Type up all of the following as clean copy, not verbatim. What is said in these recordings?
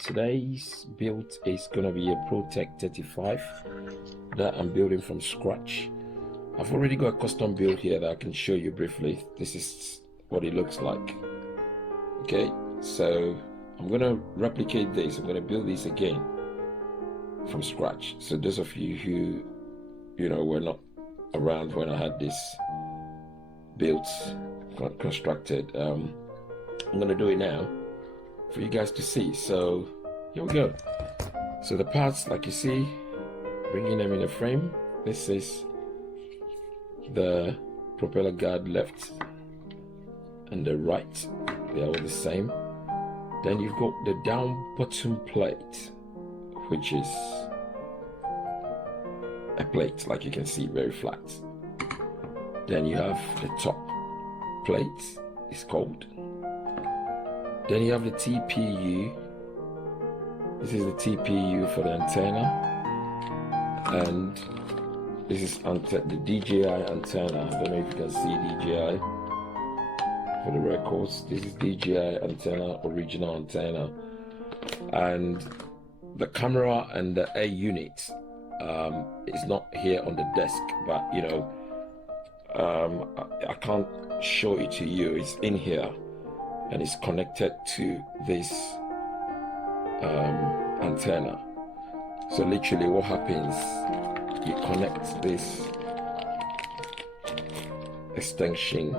today's build is gonna be a Protek 35 that I'm building from scratch. I've already got a custom build here that I can show you briefly. This is what it looks like. Okay, so I'm gonna replicate this. I'm gonna build this again from scratch. So those of you who were not around when I had this built constructed, I'm gonna do it now for you guys to see. So here we go. So the parts, like you see, bringing them in a frame. This is the propeller guard left and the right, they are all the same. Then you've got the down bottom plate, which is a plate, like you can see, very flat. Then you have the top plate, it's called. Then you have the TPU. This is the TPU for the antenna, and this is the DJI antenna. I don't know if you can see DJI for the records. This is DJI antenna, original antenna, and the camera and the air unit is not here on the desk, but I can't show it to you. It's in here and it's connected to this antenna. So literally what happens, you connect this extension,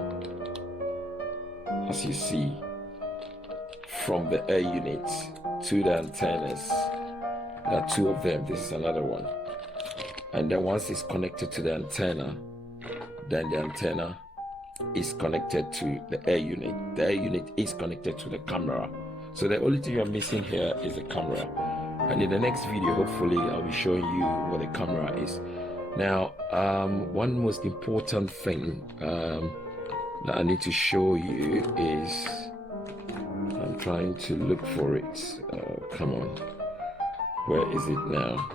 as you see, from the air unit to the antennas. There are two of them. This is another one. And then once it's connected to the antenna, then the antenna is connected to the air unit. The air unit is connected to the camera. So the only thing you're missing here is the camera. And in the next video, hopefully, I'll be showing you what the camera is. Now, one most important thing that I need to show you is, I'm trying to look for it. Come on. Where is it now?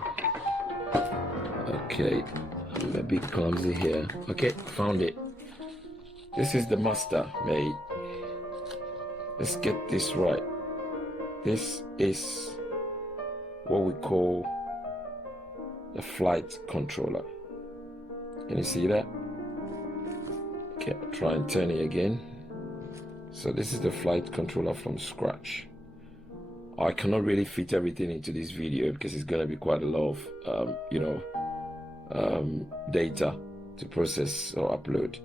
Okay, I'm a bit clumsy here. Okay, found it. This is the master, mate. Let's get this right. This is what we call the flight controller. Can you see that? Okay, I'll try and turn it again. So this is the flight controller from scratch. I cannot really fit everything into this video because it's going to be quite a lot of data to process or upload.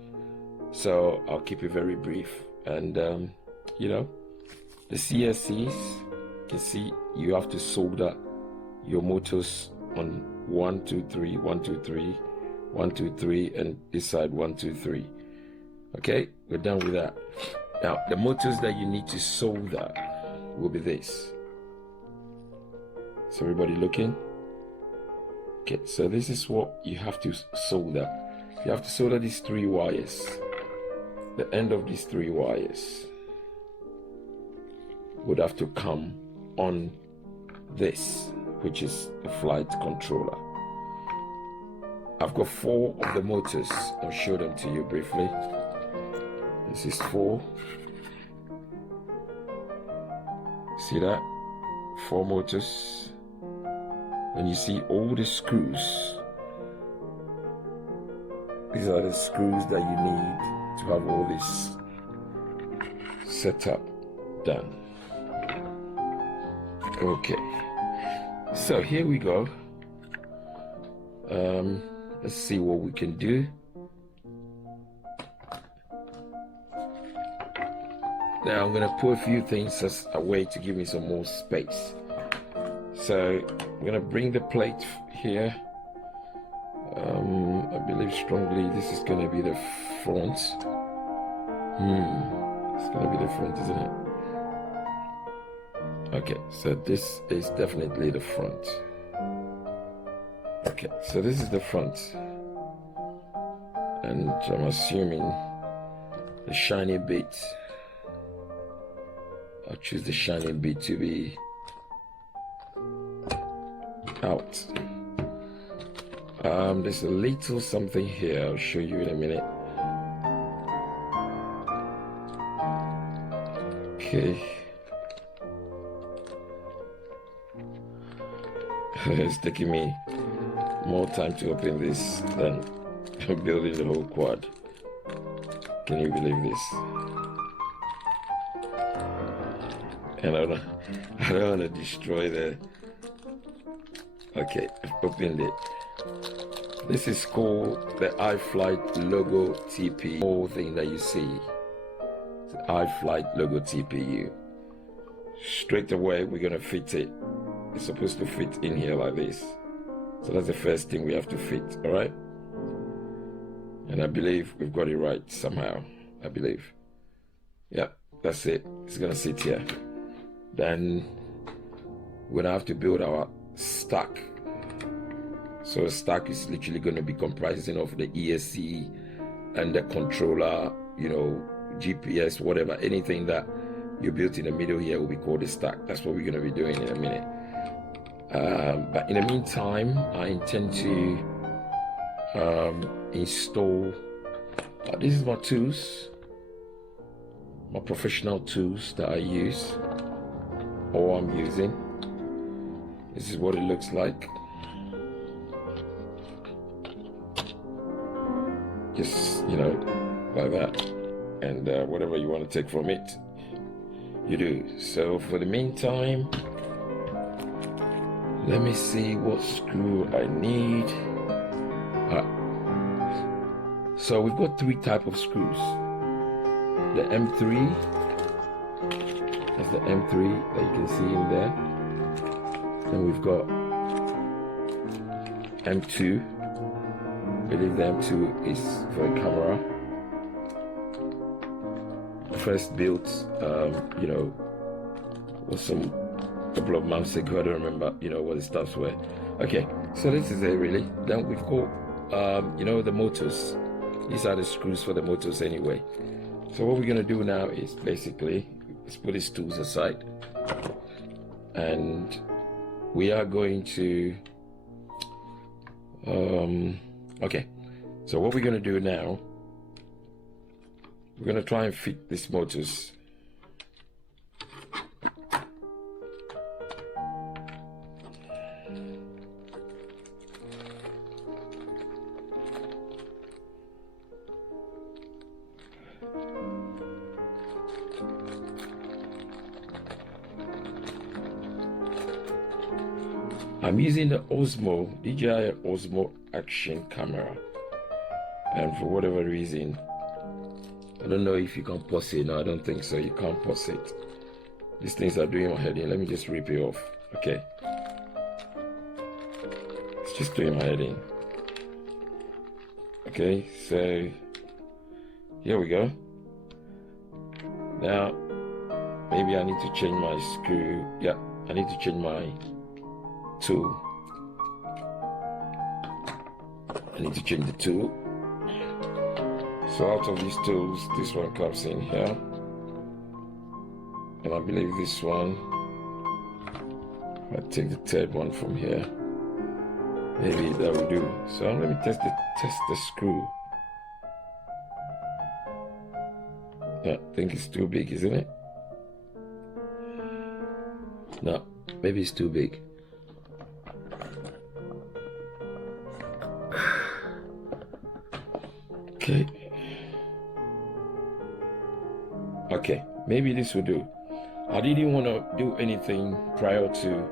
So I'll keep it very brief. And the CSCs, you can see you have to solder your motors on 1, 2, 3, 1, 2, 3, 1, 2, 3, and this side 1, 2, 3. Okay, we're done with that. Now the motors that you need to solder will be this. Is everybody looking? Okay, so this is what you have to solder. You have to solder these 3 wires. The end of these 3 wires would have to come on this, which is the flight controller. I've got 4 of the motors. I'll show them to you briefly. This is 4. See that? 4 motors. And you see all the screws. These are the screws that you need to have all this setup done. Okay, so here we go. Let's see what we can do. Now I'm gonna put a few things as a way to give me some more space. So I'm gonna bring the plate here. I believe strongly this is gonna be the front. It's gonna be the front, isn't it? Okay, so this is definitely the front. Okay, so this is the front. And I'm assuming the shiny bit, I'll choose the shiny bit to be out. There's a little something here, I'll show you in a minute. Okay. It's taking me more time to open this than building the whole quad. Can you believe this? And I don't want to destroy the... Okay, I've opened it. This is called the iFlight logo TP. Whole thing that you see, it's the iFlight logo TPU. Straight away, we're gonna fit it. It's supposed to fit in here like this. So that's the first thing we have to fit, all right? And I believe we've got it right somehow, I believe. Yep, that's it. It's gonna sit here. Then we're gonna have to build our stack. So a stack is literally gonna be comprising of the ESC and the controller, you know, GPS, whatever, anything that you built in the middle here will be called a stack. That's what we're gonna be doing in a minute. But in the meantime, I intend to install, this is my tools, my professional tools that I use, or I'm using. This is what it looks like. Just, you know, like that. And whatever you want to take from it, you do. So for the meantime, let me see what screw I need. So we've got 3 types of screws. The M3, that's the M3 that you can see in there. Then we've got M2. I believe the M2 is for the camera. First built, you know, was a couple of months ago. I don't remember, you know, what the stuffs were. Okay, so this is it really. Then we've got, you know, the motors. These are the screws for the motors anyway. So what we're gonna do now is basically, let's put these tools aside. And we are going to, okay. So what we're gonna do now, we're gonna try and fit these motors. I'm using the DJI Osmo action camera, and for whatever reason, I don't know if you can pause it. No, I don't think so. You can't pause it. These things are doing my head in. Let me just rip it off. Okay. It's just doing my head in. Okay, so here we go. Now, maybe I need to change my screw. Yeah, I need to change my tool. I need to change the tool. So out of these tools, this one comes in here. And I believe this one, I'll take the third one from here. Maybe that will do. So let me test the screw. I think it's too big, isn't it? No, maybe it's too big. Okay. Okay, maybe this will do. I didn't want to do anything prior to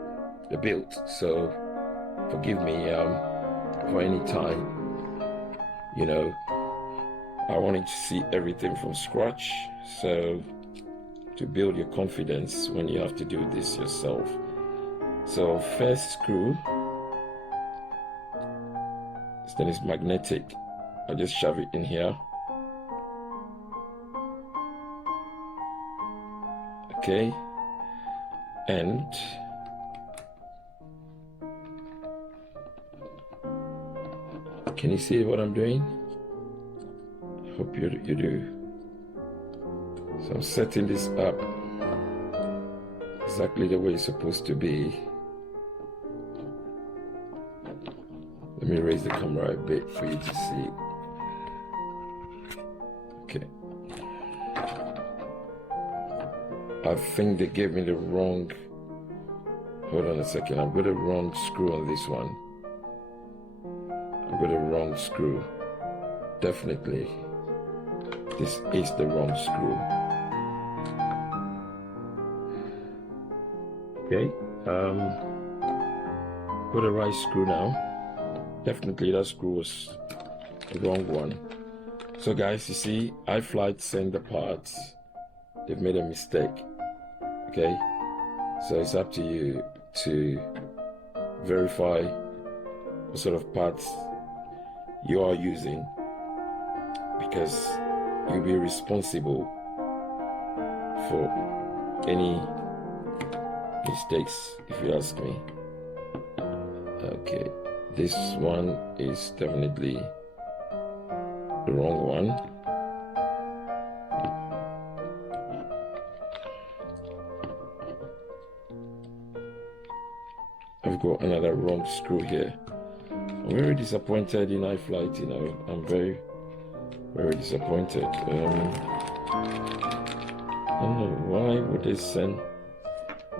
the build, so forgive me for any time. You know, I wanted to see everything from scratch, so to build your confidence when you have to do this yourself. So first screw, this thing is magnetic. I'll just shove it in here. Okay, and can you see what I'm doing? I hope you do. So I'm setting this up exactly the way it's supposed to be. Let me raise the camera a bit for you to see. Okay. I think they gave me the wrong Hold on a second. I've got a wrong screw on this one. I've got a wrong screw. Definitely. This is the wrong screw. Okay. Got a right screw now. Definitely that screw was the wrong one. So guys, you see, iFlight sent the parts. They've made a mistake. Okay. So it's up to you to verify what sort of parts you are using, because you'll be responsible for any mistakes, if you ask me. Okay, this one is definitely the wrong one. I've got another wrong screw here. I'm very disappointed in iFlight, you know. I'm very, very disappointed. I don't know, why would they send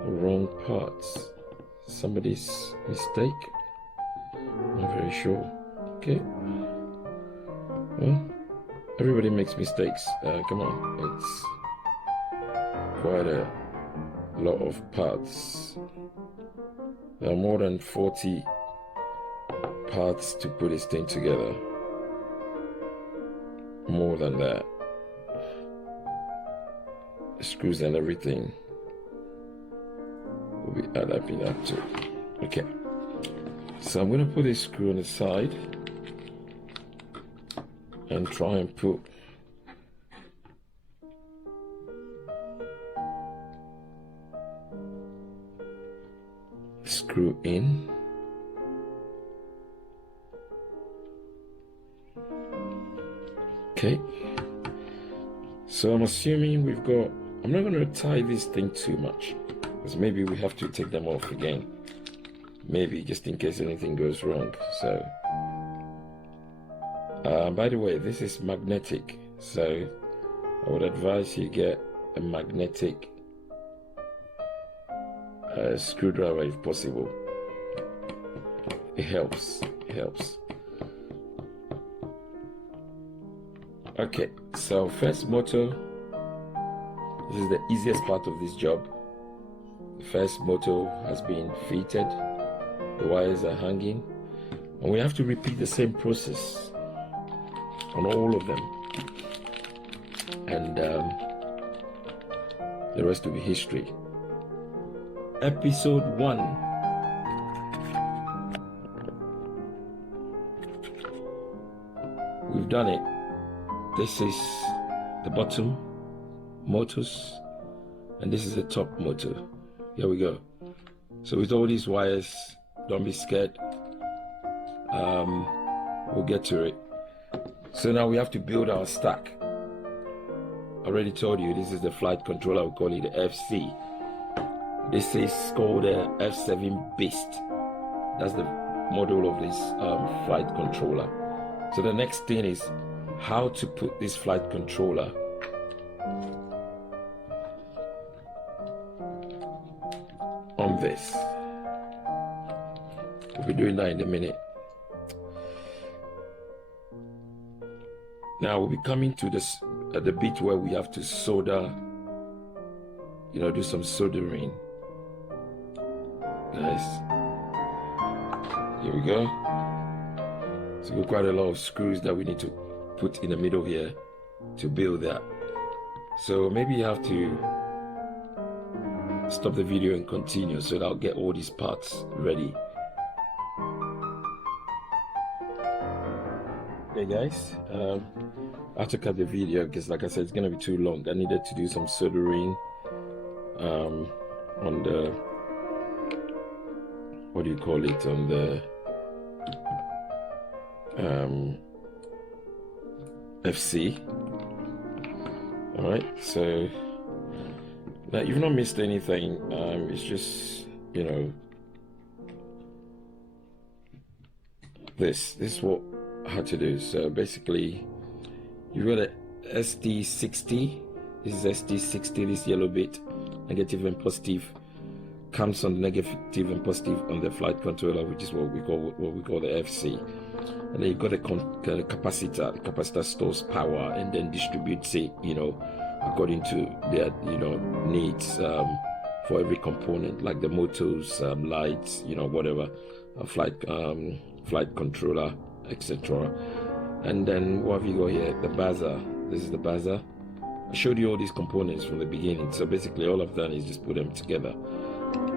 the wrong parts? Somebody's mistake? I'm not very sure. Okay. Well, everybody makes mistakes. Come on, it's quite a lot of parts. There are more than 40 parts to put this thing together. More than that. Screws and everything will be adding up to. Okay. So I'm going to put this screw on the side and try and put screw in. Okay, so I'm assuming we've got, I'm not going to tie this thing too much, because maybe we have to take them off again, maybe just in case anything goes wrong. So by the way, this is magnetic, so I would advise you get a magnetic screwdriver if possible. It helps. Okay, so first motor. This is the easiest part of this job. The first motor has been fitted. The wires are hanging, and we have to repeat the same process on all of them, and the rest will be history. Episode 1. We've done it. This is the bottom motors, and this is the top motor. Here we go. So with all these wires, don't be scared. We'll get to it. So now we have to build our stack. I already told you this is the flight controller. We call it the FC. This is called the F7 Beast. That's the model of this flight controller. So the next thing is how to put this flight controller on this. We'll be doing that in a minute. Now we'll be coming to this at the bit where we have to solder, do some soldering. Guys, here we go. So we've got quite a lot of screws that we need to put in the middle here to build that. So maybe you have to stop the video and continue so that I'll get all these parts ready. Hey guys, I have to cut the video because, like I said, it's going to be too long. I needed to do some soldering on the, what do you call it, on the FC. Alright, so now you've not missed anything. It's just, this is what I had to do. So basically you've got a ST60. This is ST60, this yellow bit, negative and positive. comes on negative and positive on the flight controller, which is what we call the FC. And then you've got a capacitor. The capacitor stores power and then distributes it, according to their, needs for every component, like the motors, lights, whatever, flight controller, etc. And then what have you got here? The buzzer. This is the buzzer. I showed you all these components from the beginning. So basically all I've done is just put them together.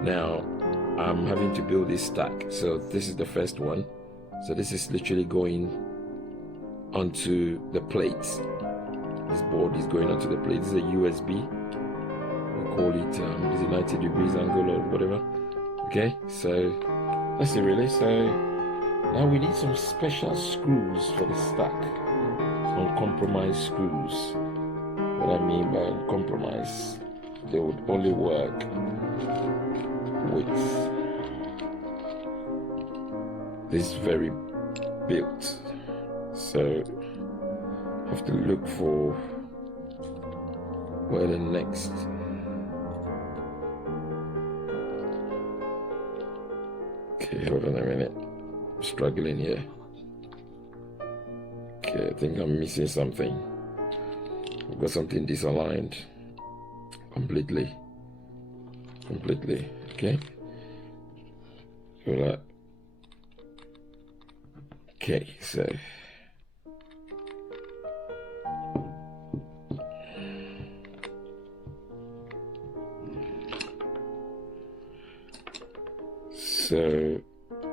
Now I'm having to build this stack. So this is the first one. So this is literally going onto the plates. This board is going onto the plate. This is a USB. We call it, is it 90 degrees angle or whatever? Okay, so that's it really. So now we need some special screws for the stack. Uncompromised screws. What I mean by uncompromised, they would only work with this very built. So I have to look for where the next okay, hold on a minute. I'm struggling here. Okay, I think I'm missing something. I've got something disaligned completely. Okay, so that. Okay, so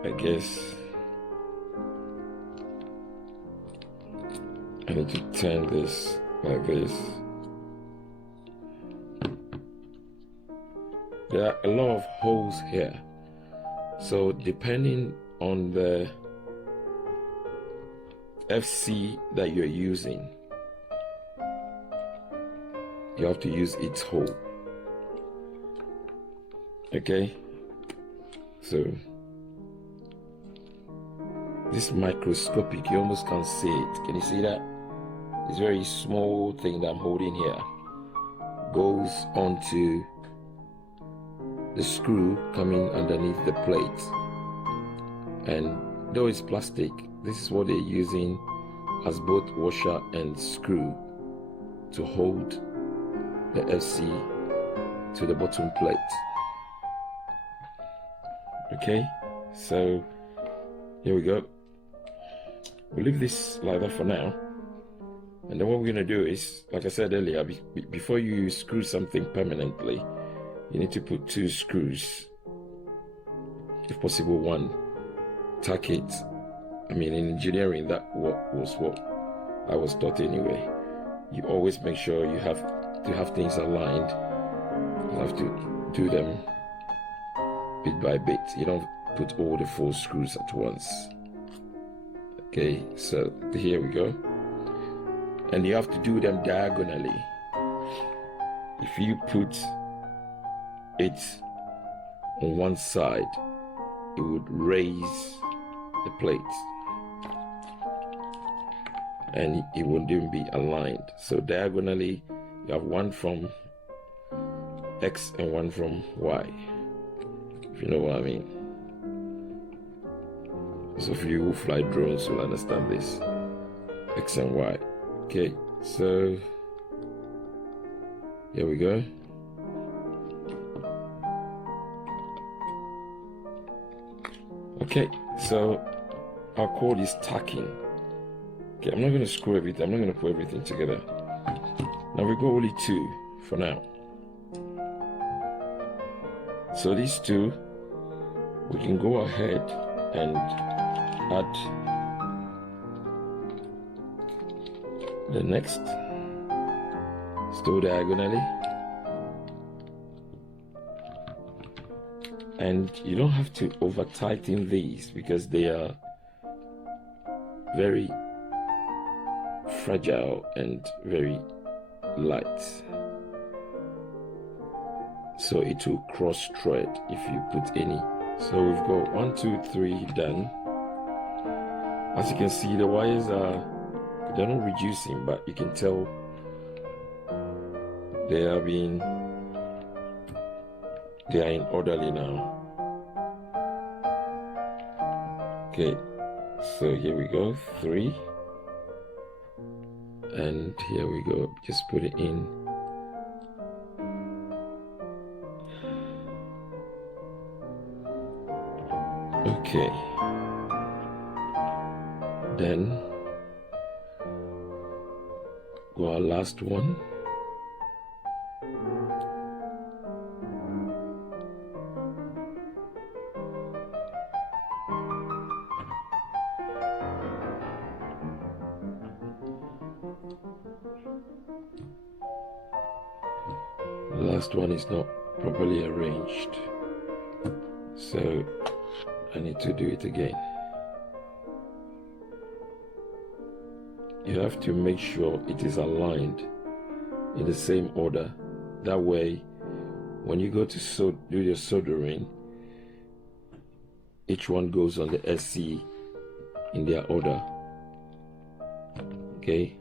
I guess I need to turn this like this. There are a lot of holes here, so depending on the FC that you're using, you have to use its hole. Okay, so this microscopic, you almost can't see it. Can you see that? This very small thing that I'm holding here goes onto the screw coming underneath the plate, and though it's plastic, this is what they're using as both washer and screw to hold the FC to the bottom plate. Okay, so here we go. We'll leave this like that for now, and then what we're going to do is, like I said earlier, before you screw something permanently, you need to put 2 screws, if possible 1, tack it. I mean, in engineering, that was what I was taught anyway. You always make sure you have to have things aligned. You have to do them bit by bit. You don't put all the 4 screws at once. Okay, so here we go. And you have to do them diagonally. If you put it on one side, it would raise the plate and it wouldn't even be aligned. So diagonally, you have one from X and one from Y, if you know what I mean. So if you who fly drones will understand this, X and Y. Okay, so here we go. Okay, so our code is tacking. Okay, I'm not going to screw everything. I'm not going to put everything together. Now we go only 2 for now. So these 2, we can go ahead and add the next. Still diagonally. And you don't have to over tighten these because they are very fragile and very light, so it will cross thread if you put any. So we've got 1, 2, 3 done. As you can see, the wires they're not reducing, but you can tell they are being they are in orderly now. Okay, so here we go, 3, and here we go, just put it in. Okay, then go our last one. The last one is not properly arranged, so I need to do it again. You have to make sure it is aligned in the same order. That way, when you go to do your soldering, each one goes on the SC in their order. Okay,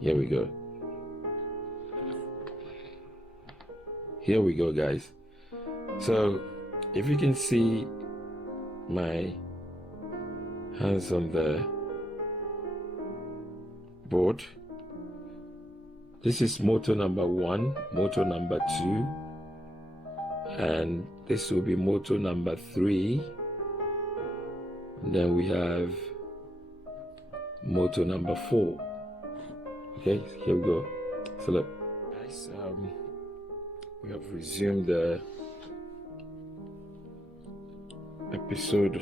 here we go. Here we go, guys. So if you can see my hands on the board, this is motor number 1, motor number 2, and this will be motor number 3. And then we have motor number 4. Okay, here we go. So look, guys, we have resumed the episode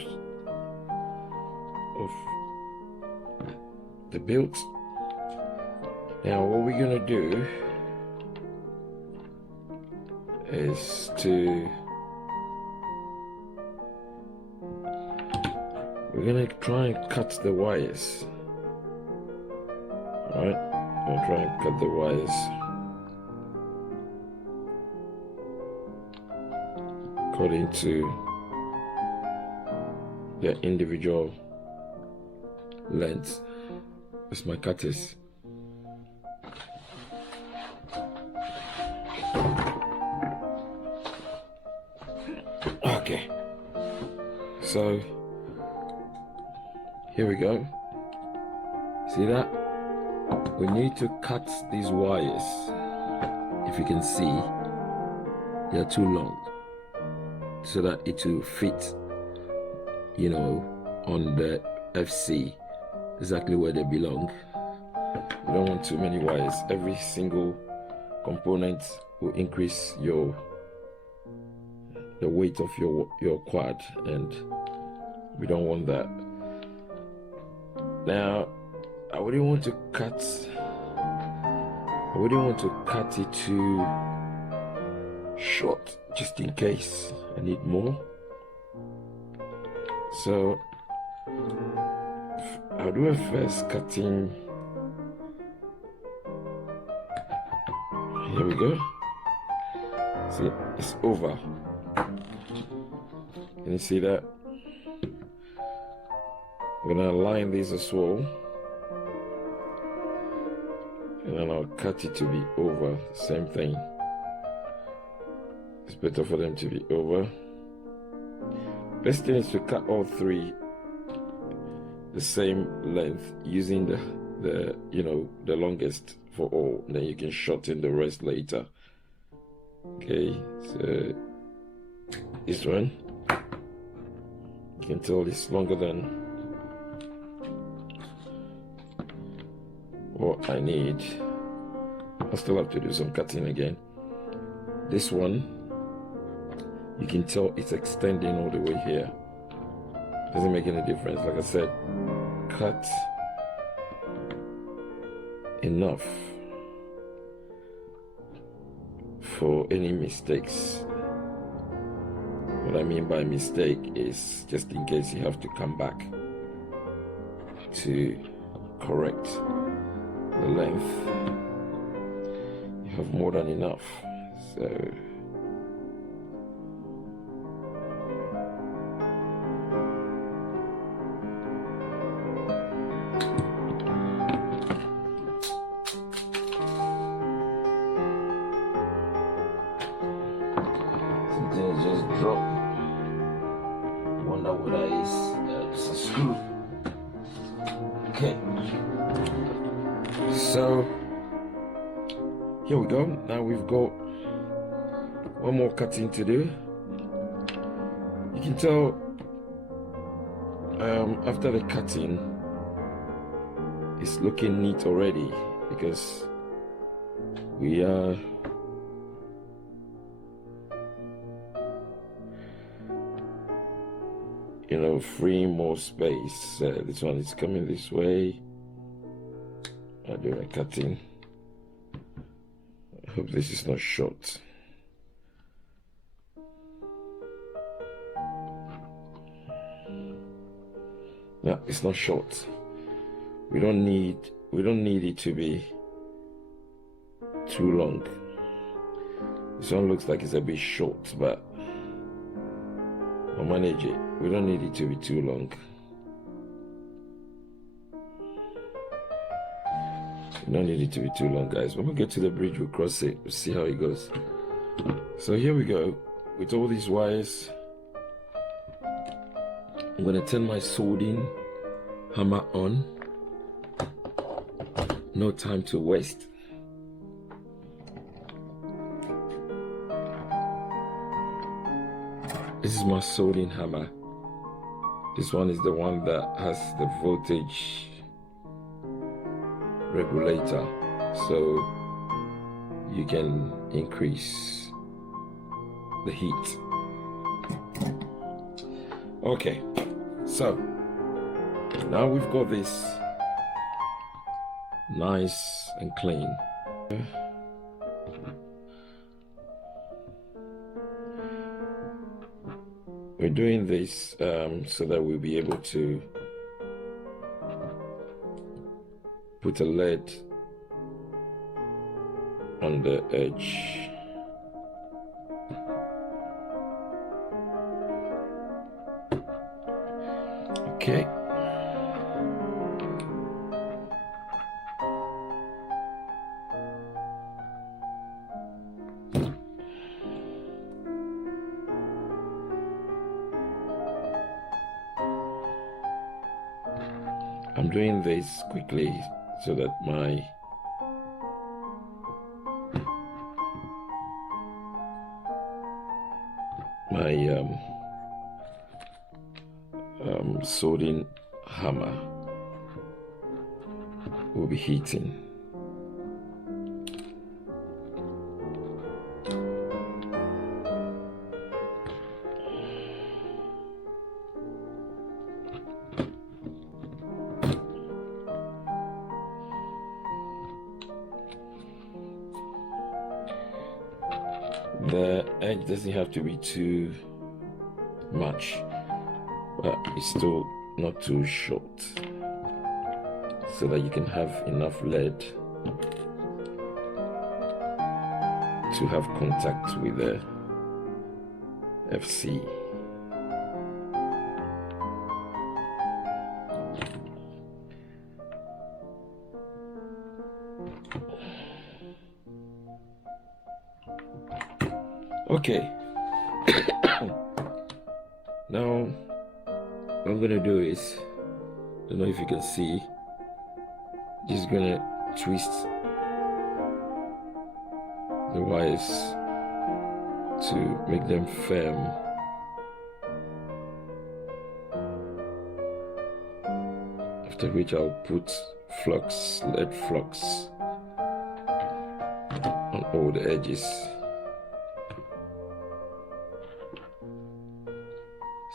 of the build. Now what we're gonna do is we're gonna try and cut the wires. Alright, I'm gonna try and cut the wires according to their individual lengths. That's my cutters. Okay, so here we go. See that? We need to cut these wires. If you can see, they are too long, so that it will fit, you know, on the FC exactly where they belong. You don't want too many wires. Every single component will increase the weight of your quad, and we don't want that. Now I wouldn't want to cut it too short, just in case I need more. So I'll do a first cutting. Here we go. See, it's over. Can you see that? I'm gonna align these as well, and then I'll cut it to be over. Same thing. It's better for them to be over. Best thing is to cut all 3 the same length, using the the longest for all. Then you can shorten the rest later. Okay, so this one, you can tell it's longer than what I need. I still have to do some cutting again. This one, you can tell it's extending all the way here. Doesn't make any difference. Like I said, cut enough for any mistakes. What I mean by mistake is just in case you have to come back to correct the length, you have more than enough. So wonder what that is. It's a screw. Okay. So here we go. Now we've got one more cutting to do. You can tell after the cutting, it's looking neat already because we are free more space. This one is coming this way. I'm doing a cutting. I hope this is not short. No, it's not short. We don't need it to be too long. This one looks like it's a bit short, but I'll manage it. We don't need it to be too long. We don't need it to be too long, guys. When we get to the bridge, we'll cross it. We'll see how it goes. So here we go. With all these wires, I'm going to turn my soldering hammer on. No time to waste. This is my soldering hammer. This one is the one that has the voltage regulator, so you can increase the heat. Okay, so now we've got this nice and clean. We're doing this so that we'll be able to put a lead on the edge. Okay. I'm doing this quickly so that my soldering hammer will be heating. The edge doesn't have to be too much, but it's still not too short, so that you can have enough lead to have contact with the FC. Okay. Now what I'm gonna do is, I don't know if you can see, just gonna twist the wires to make them firm. After which I'll put lead flux on all the edges.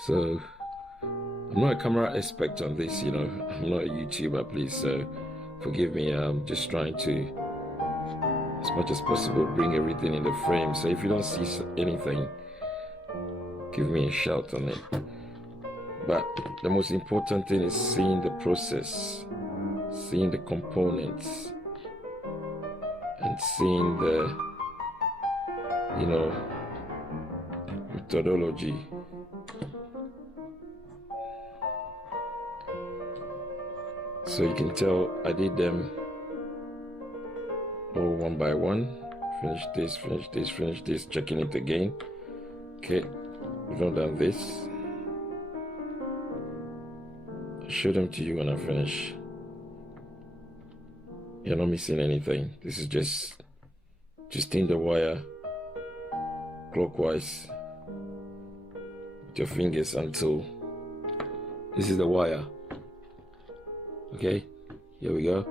So I'm not a camera expert on this, I'm not a YouTuber, please, so forgive me. I'm just trying to, as much as possible, bring everything in the frame. So if you don't see anything, give me a shout on it. But the most important thing is seeing the process, seeing the components, and seeing the, methodology. So you can tell I did them all one by one. Finish this, finish this, finish this, checking it again. Okay, we've not done this. show them to you when I finish. You're not missing anything. This is just in the wire clockwise with your fingers until this is the wire. Okay, here we go.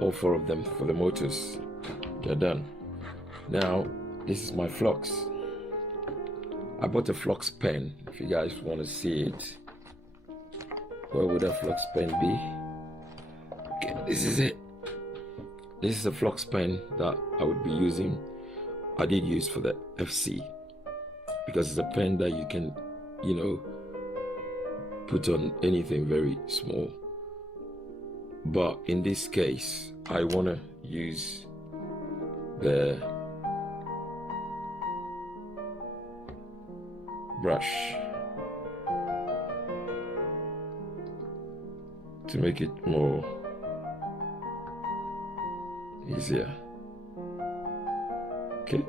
All 4 of them for the motors. They're done. Now, this is my flux. I bought a flux pen. If you guys want to see it, where would a flux pen be? Okay, this is it. This is a flux pen that I would be using. I did use for the FC because it's a pen that you can, put on anything very small. But in this case, I want to use the brush to make it more easier. Okay.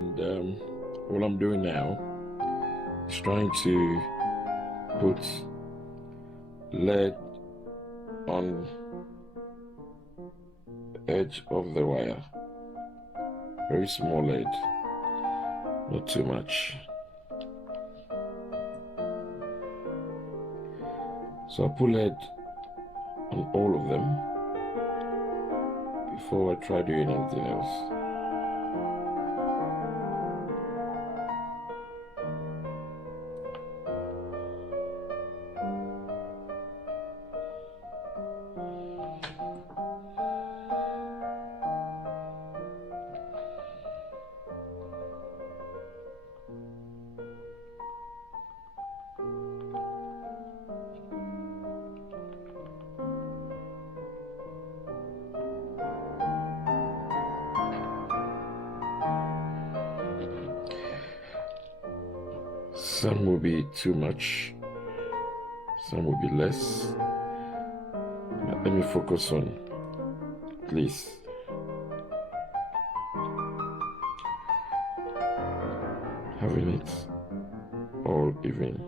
And what I'm doing now is trying to put lead on the edge of the wire. Very small lead, not too much. So I put lead on all of them before I try doing anything else. Some will be too much, some will be less. But let me focus on at least having it all even.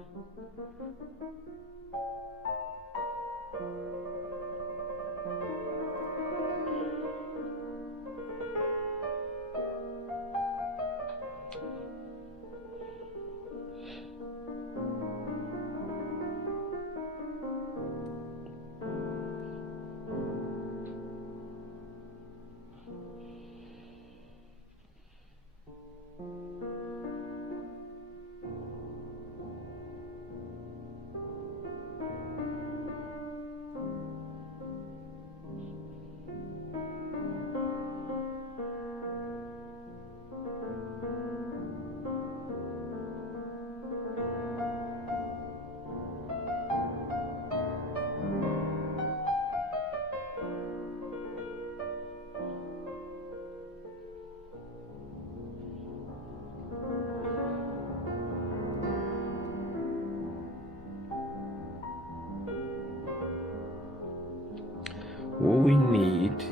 What we need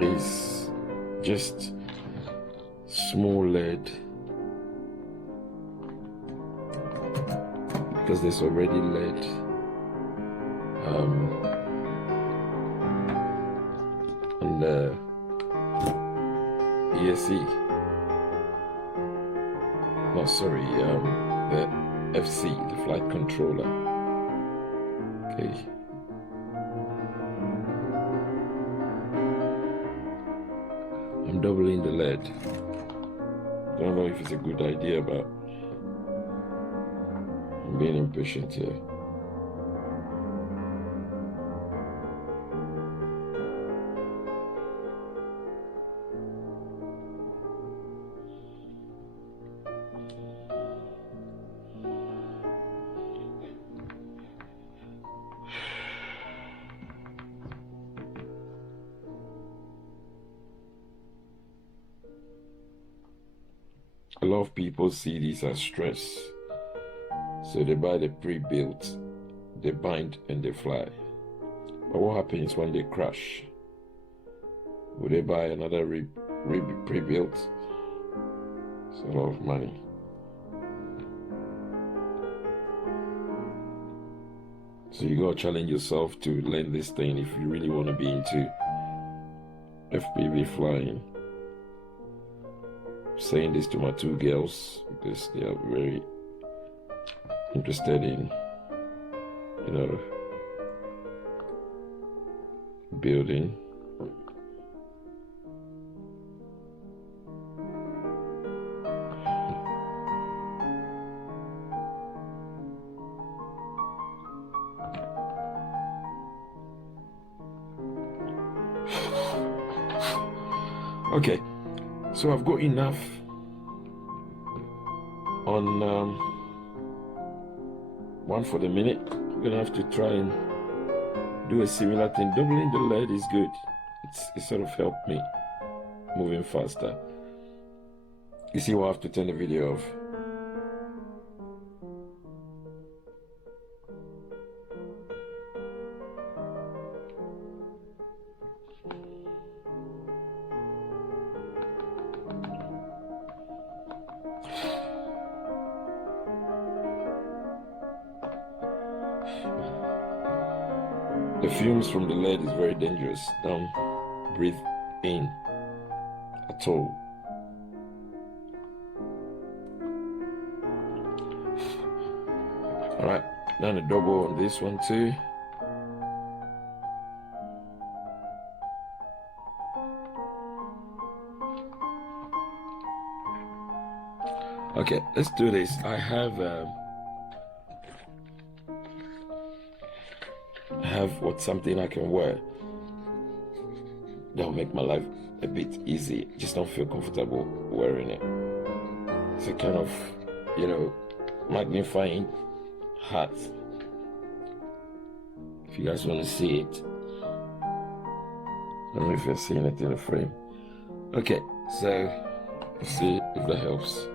is just small lead, because there's already lead on the ESC. No, sorry, the FC, the flight controller. Okay. I'm doubling the lead. Don't know if it's a good idea, but I'm being impatient here. A lot of people see these as stress, so they buy the pre-built, they bind and they fly. But what happens when they crash? Will they buy another pre-built? It's a lot of money. So you gotta challenge yourself to learn this thing if you really want to be into FPV flying. I'm saying this to my two girls because they are very interested in, you know, building. Okay, so I've got enough on one for the minute. I'm gonna have to try and do a similar thing. Doubling the lead is good. It sort of helped me moving faster. You see what I have to turn the video off. The fumes from the lead is very dangerous. Don't breathe in at all. Alright, done a double on this one too. Okay, let's do this. I have something I can wear that'll make my life a bit easy. Just don't feel comfortable wearing it. It's a kind of, you know, magnifying hat. If you guys want to see it, I don't know if you're seeing it in the frame. Okay, so let's see if that helps.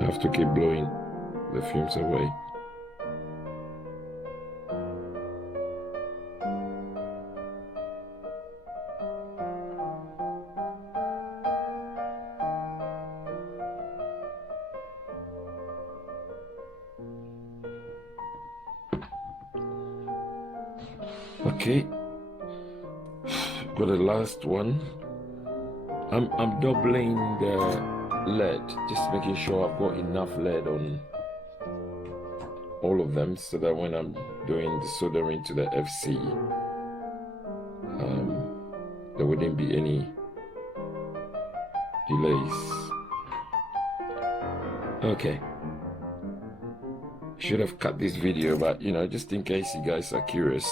I have to keep blowing the fumes away. Okay, got the last one. I'm doubling the lead, just making sure I've got enough lead on all of them so that when I'm doing the soldering to the FC, there wouldn't be any delays. Okay, should have cut this video, but you know, just in case you guys are curious.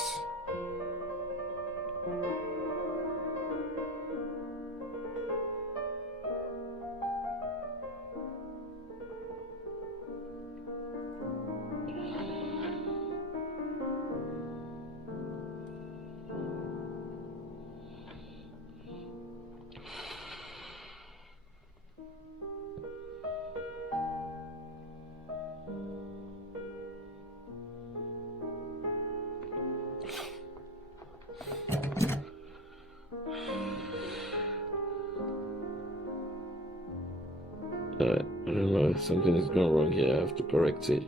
I don't know, something is going wrong here. I have to correct it.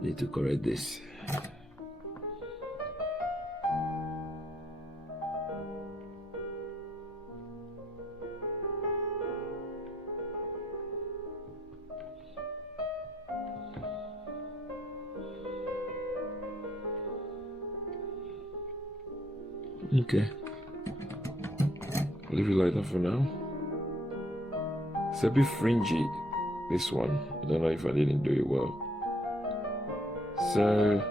Need to correct this. Okay, leave it like that for now. It's a bit fringy this one. I don't know if I didn't do it well. So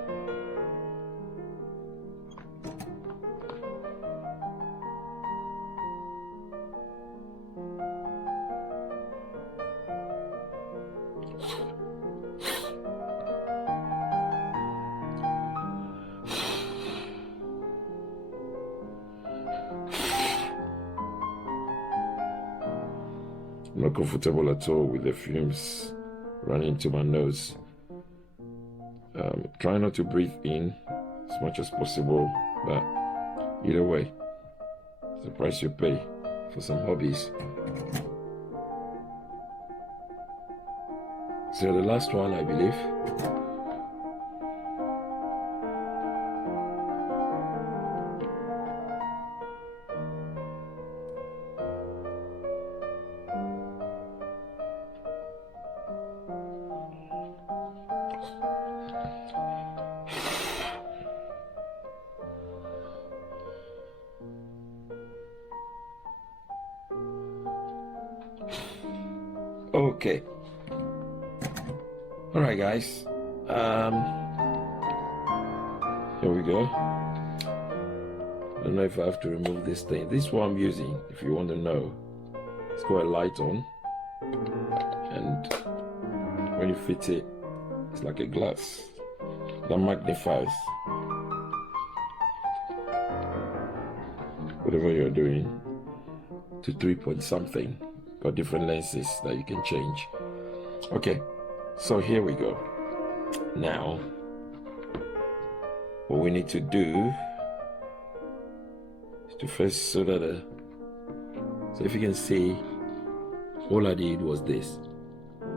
I'm not comfortable at all with the fumes running to my nose. Try not to breathe in as much as possible, but either way, it's the price you pay for some hobbies. So the last one, I believe. Okay. All right, guys. Here we go. I don't know if I have to remove this thing. This one I'm using, if you want to know, it's got a light on, and when you fit it, it's like a glass that magnifies whatever you're doing to 3 point something. Got different lenses that you can change. Okay, so here we go. Now, what we need to do is to first solder the. So if you can see, all I did was this,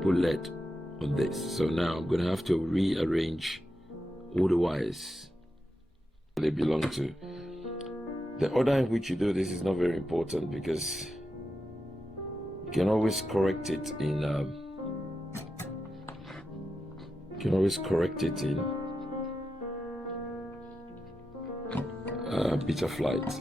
put lead on this. So now I'm gonna have to rearrange all the wires they belong to. The order in which you do this is not very important because you can always correct it in iFlight.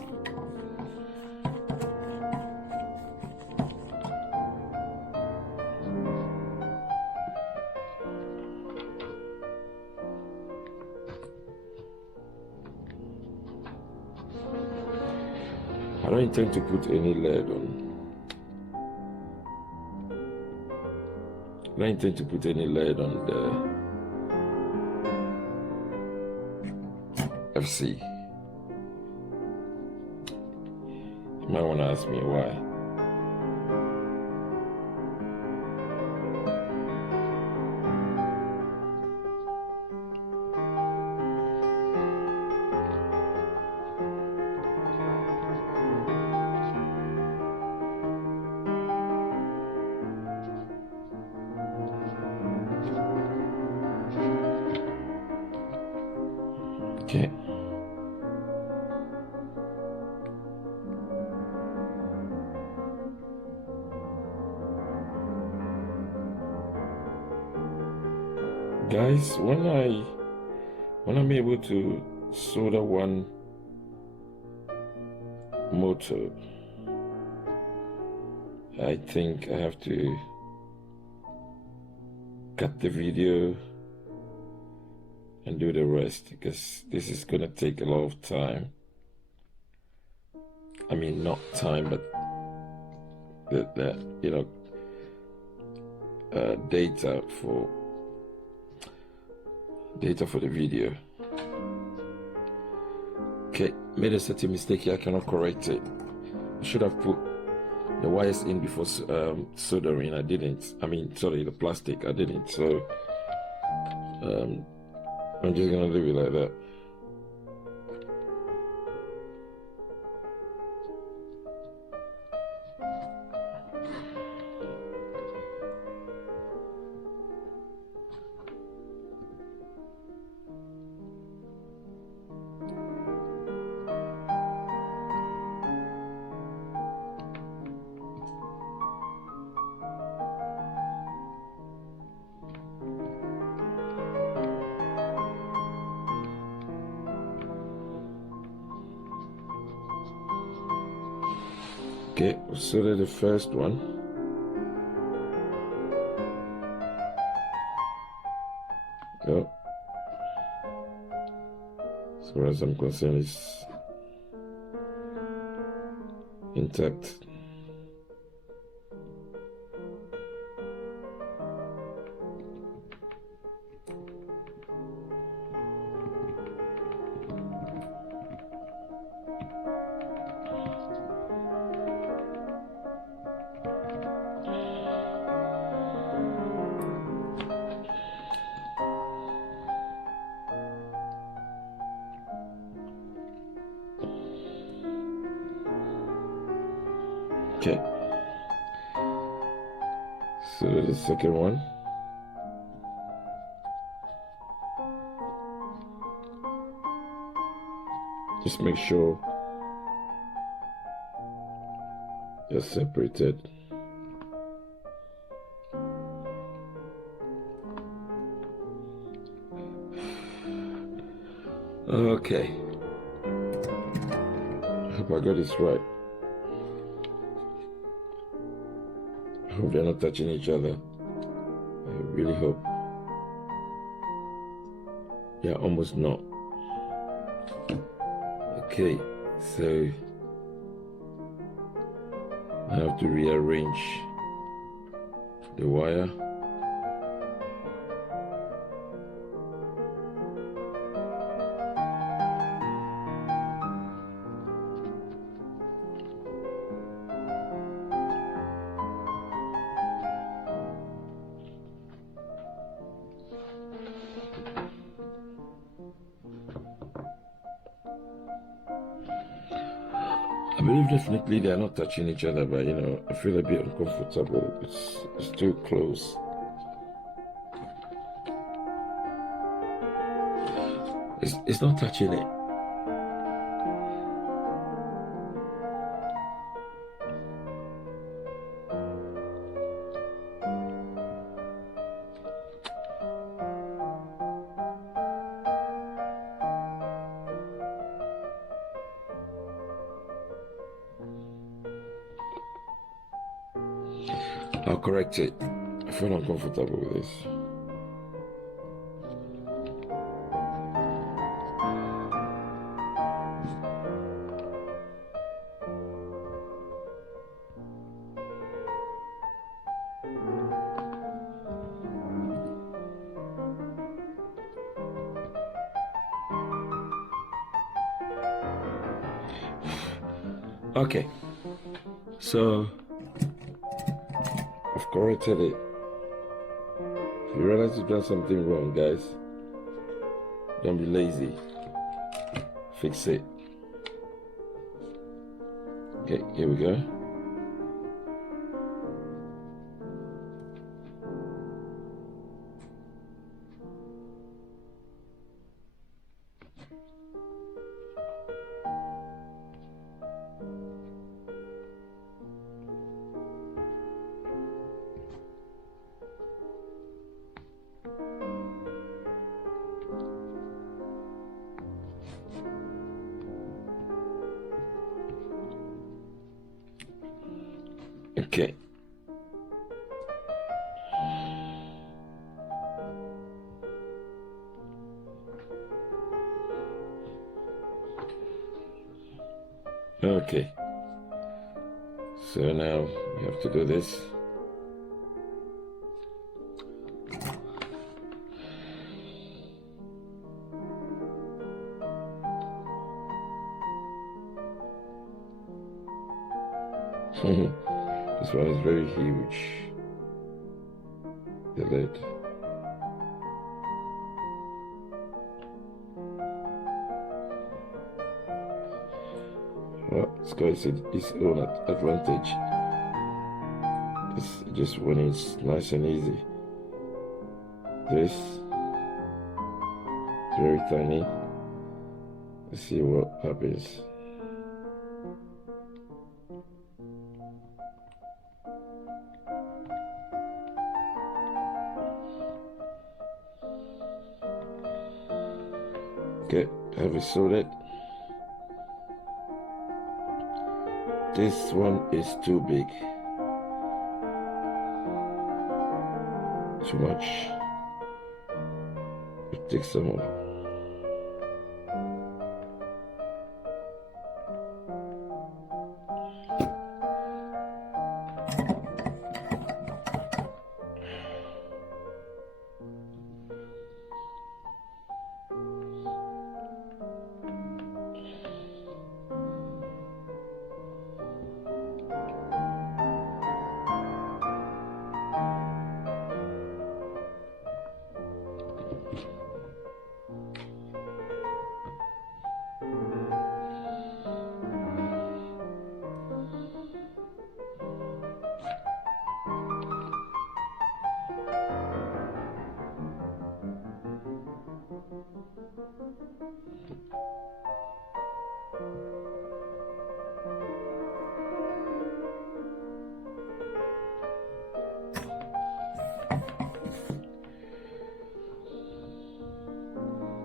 I don't intend to put any lead on. I don't intend to put any lead on the FC. You might want to ask me why. Okay. Guys, when I'm able to solder one motor, I think I have to cut the video and do the rest because this is gonna take a lot of time. I mean, not time, but the data for the video. Okay, made a certain mistake here. I cannot correct it. I should have put the wires in before soldering. I didn't. I mean, sorry, the plastic. I didn't. So I'm just gonna leave it like that. Okay, we'll solder the first one. go. As far as I'm concerned, it's intact. Okay, so the second one. Just make sure they're separated. Okay, I hope I got this right. I hope they're not touching each other. I really hope. Yeah, almost not. Okay, so I have to rearrange the wire. I believe definitely they're not touching each other, but you know, I feel a bit uncomfortable. It's too close. It's not touching it. I'll correct it. I feel uncomfortable with this. Okay, so I've corrected it. If you realize you've done something wrong, guys, don't be lazy. Fix it. Okay, here we go. Okay. Okay. So now we have to do this. This one is very huge. The lid. Well, it's got its own advantage. It's just when it's nice and easy. This is very tiny. Let's see what happens. Okay, have it sorted. This one is too big. Too much. take some more.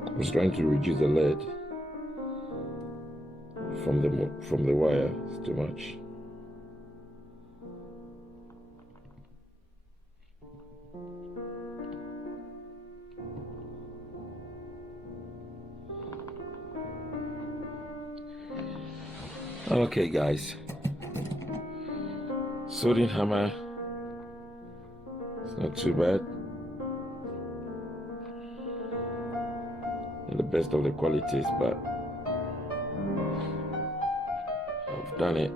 I was trying to reduce the lead from the wire. It's too much. Okay, guys. Soldering hammer. It's not too bad. The best of the qualities, but I've done it.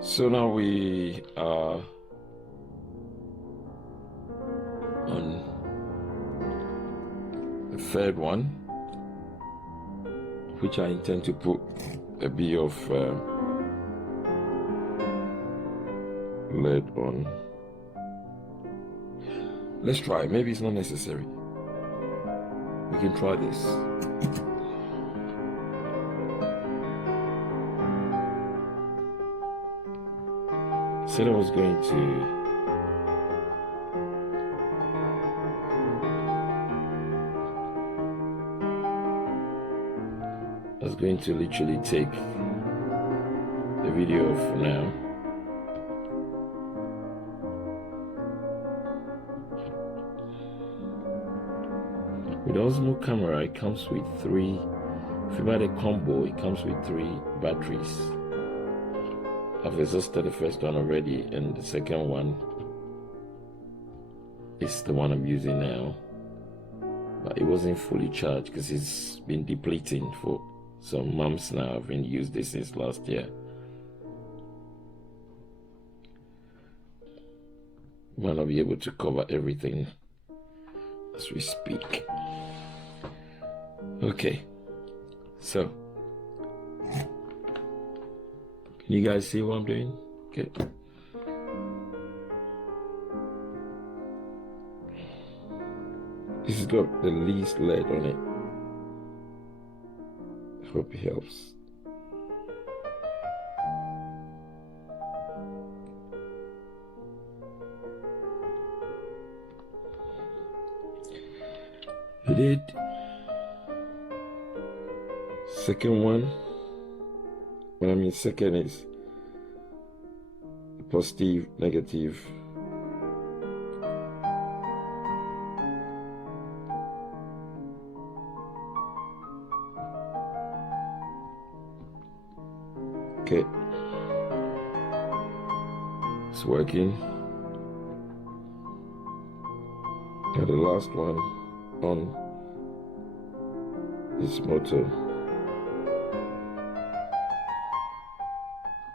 So now we are on the third one, which I intend to put a bit of lead on. Let's try. Maybe it's not necessary. We can try this. Said I was going to literally take the video for now. With Osmo camera, it comes with 3. If you buy the combo, it comes with 3 batteries. I've exhausted the first one already, and the second one is the one I'm using now. But it wasn't fully charged because it's been depleting for some months now. I've been used this since last year. Might not be able to cover everything as we speak. Okay, so can you guys see what I'm doing? Okay. This has got the least lead on it. I hope it helps. It did. Second one, when I mean second is positive, negative. Okay, it's working. Now the last one on this motor.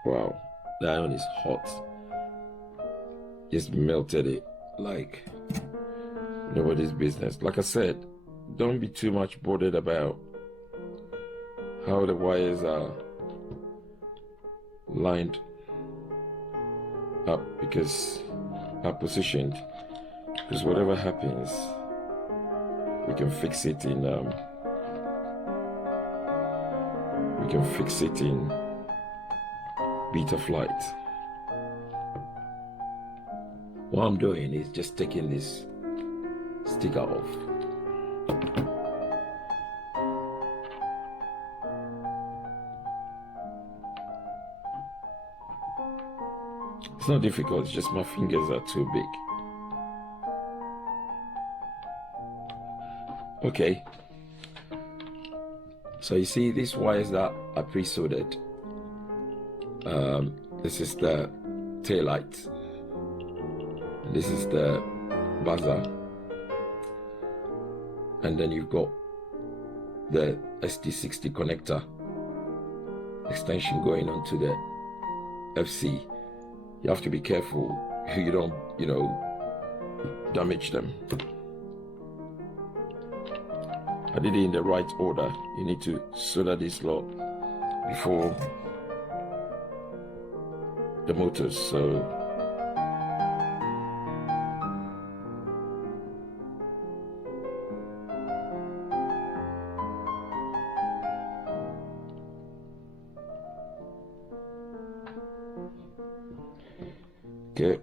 Wow, that one is hot. Just melted it like nobody's business. Like I said, don't be too much bothered about how the wires are lined up because are positioned, because whatever happens, we can fix it in beta flight. What I'm doing is just taking this sticker off. It's not difficult, it's just my fingers are too big. Okay, so you see these wires that are pre-soldered. This is the tail light, this is the buzzer, and then you've got the SD60 connector extension going onto the FC. You have to be careful you don't, damage them. I did it in the right order. You need to solder this lot before the motors. So okay.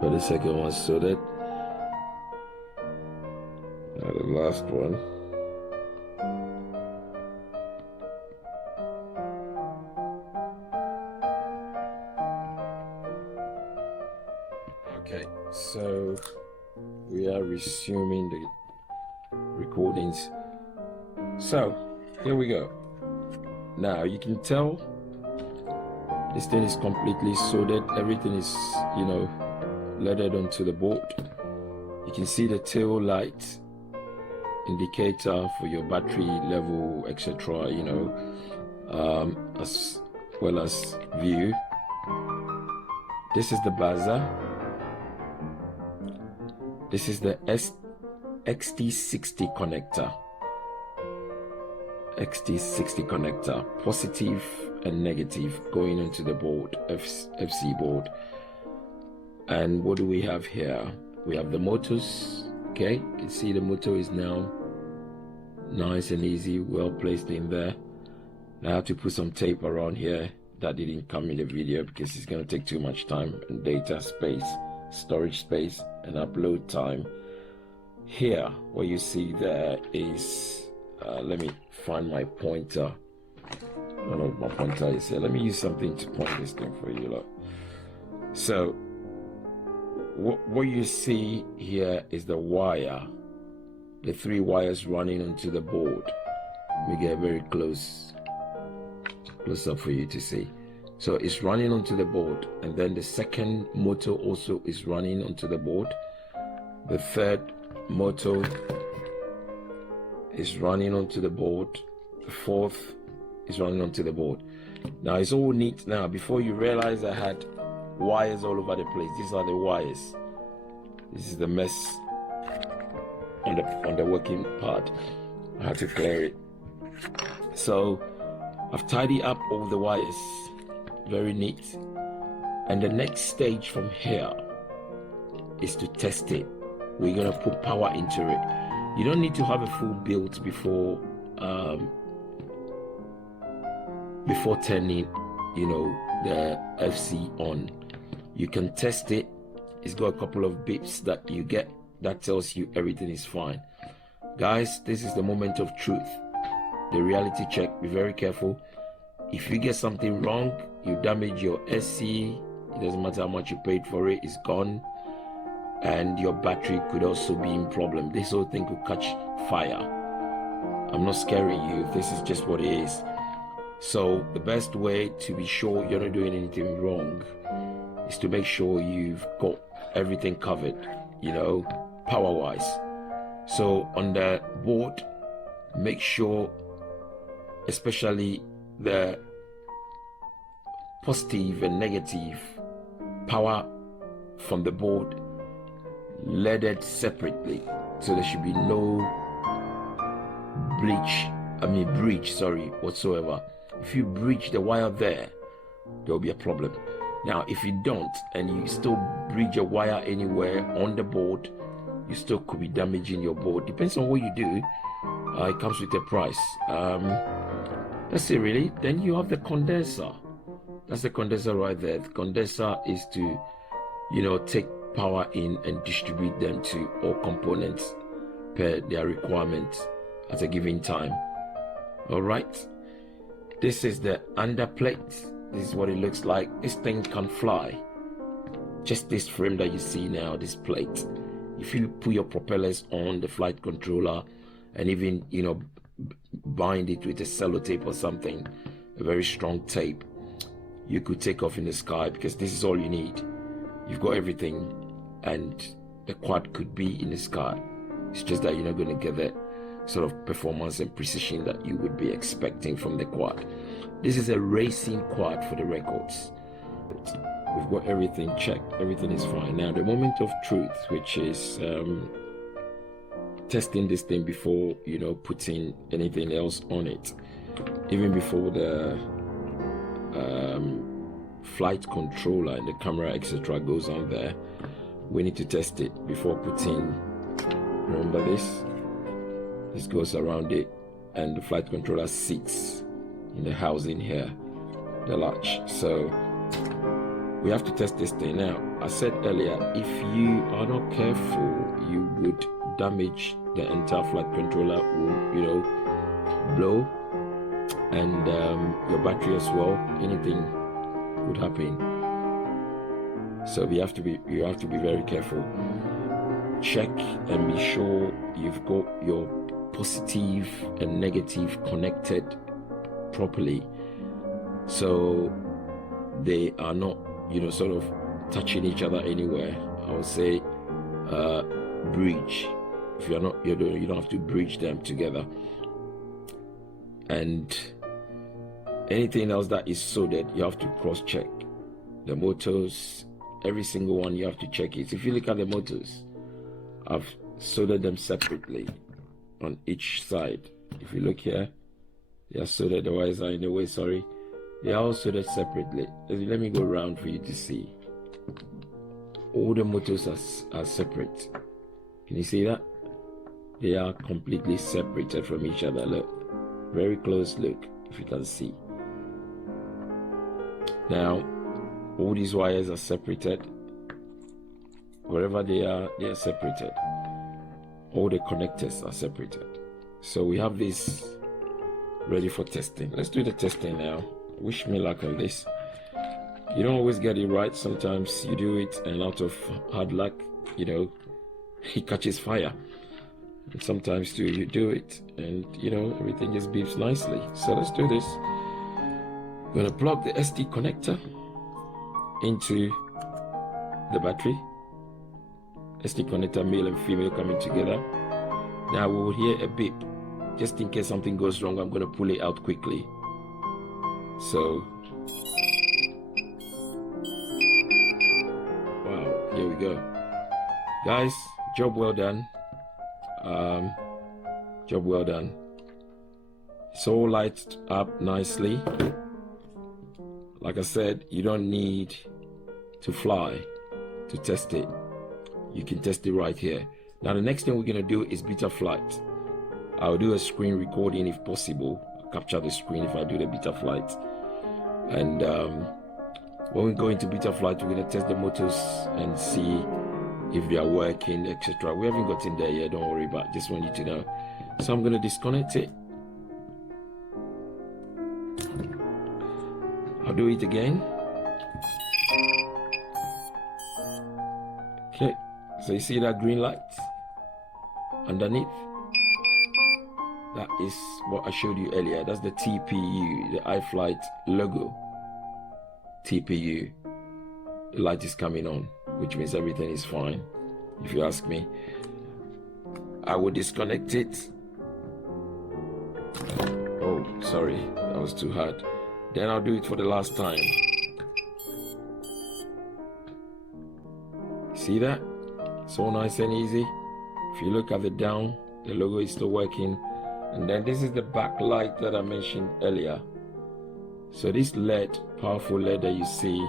For the second one soldered. Now the last one. Okay, so we are resuming the recordings. So here we go. Now you can tell this thing is completely soldered. Everything is, leaded onto the board. You can see the tail light indicator for your battery level, etc. As well as view. This is the buzzer. This is the XT60 connector. XT60 connector, positive and negative going into the board, FC board. And what do we have here? We have the motors. Okay, you can see the motor is now nice and easy, well placed in there. Now I have to put some tape around here. That didn't come in the video because it's going to take too much time and data space, storage space, and upload time. Here, what you see there is, let me find my pointer. I don't know what my pointer is here. Let me use something to point this thing for you. Look. So, what you see here is the wire, the 3 wires running onto the board. Let me get very close up for you to see. So it's running onto the board, and then the second motor also is running onto the board. The third motor is running onto the board. The fourth is running onto the board. Now it's all neat. Now before you realize I had wires all over the place. These are the wires. This is the mess on the working part. I have to clear it. So I've tidied up all the wires. Very neat. And the next stage from here is to test it. We're gonna put power into it. You don't need to have a full build before turning, the FC on. You can test it. It's got a couple of beeps that you get that tells you everything is fine. Guys, this is the moment of truth. The reality check. Be very careful. If you get something wrong, you damage your SC, it doesn't matter how much you paid for it, it's gone. And your battery could also be in problem. This whole thing could catch fire. I'm not scaring you. This is just what it is. So the best way to be sure you're not doing anything wrong is to make sure you've got everything covered, power wise. So on the board, make sure, especially the positive and negative power from the board, leaded separately, so there should be no breach whatsoever. If you breach the wire there will be a problem. Now if you don't, and you still breach a wire anywhere on the board, you still could be damaging your board. Depends on what you do. It comes with a price. That's it really. Then you have the condenser. That's the condenser right there. The condenser is to take power in and distribute them to all components per their requirement at a given time. All right, this is the underplate. This is what it looks like. This thing can fly. Just this frame that you see now, this plate. If you put your propellers on the flight controller and even, you know, bind it with a sellotape or something, a very strong tape, you could take off in the sky, because this is all you need. You've got everything, and the quad could be in the sky. It's just that you're not going to get that sort of performance and precision that you would be expecting from the quad. This is a racing quad for the records. We've got everything checked. Everything is fine. Now, the moment of truth, which is testing this thing before, you know, putting anything else on it. Even before the flight controller and the camera, etc., goes on there, we need to test it before putting, remember this goes around it, and the flight controller sits in the housing here, the latch. So we have to test this thing. Now, I said earlier, if you are not careful, you would damage the entire flight controller, will, you know, blow, and your battery as well. Anything could happen. So you have to be very careful. Check and be sure you've got your positive and negative connected properly, so they are not, you know, sort of touching each other anywhere. I would say bridge. If you're not, you don't have to bridge them together. And anything else that is soldered, you have to cross check. The motors, every single one, you have to check it. If you look at the motors, I've soldered them separately on each side. If you look here, they are soldered, the wires are in the way, sorry. They are all soldered separately. Let me go around for you to see. All the motors are separate. Can you see that? They are completely separated from each other. Look, very close look, if you can see. Now, all these wires are separated. Wherever they are separated. All the connectors are separated. So we have this ready for testing. Let's do the testing now. Wish me luck on this. You don't always get it right. Sometimes you do it, and out of hard luck, you know, it catches fire. And sometimes too, you do it, and you know, everything just beeps nicely. So let's do this. I'm gonna plug the SD connector into the battery. SD connector, male and female coming together. Now we will hear a beep. Just in case something goes wrong, I'm gonna pull it out quickly. So, wow, here we go. Guys, job well done. Job well done. It's all lighted up nicely. Like I said, you don't need to fly to test it. You can test it right here. Now the next thing we're gonna do is beta flight. I'll do a screen recording if possible. I'll capture the screen if I do the beta flight. And when we go into beta flight, we're gonna test the motors and see if they are working, etc. We haven't gotten there yet, don't worry, but just want you to know. So I'm gonna disconnect it. I'll do it again. Okay, so you see that green light underneath? That is what I showed you earlier. That's the TPU, the iFlight logo. TPU. The light is coming on, which means everything is fine, if you ask me. I will disconnect it. Oh, sorry, that was too hard. Then I'll do it for the last time. See that? So nice and easy. If you look at the down, the logo is still working. And then this is the backlight that I mentioned earlier. So this LED, powerful LED that you see,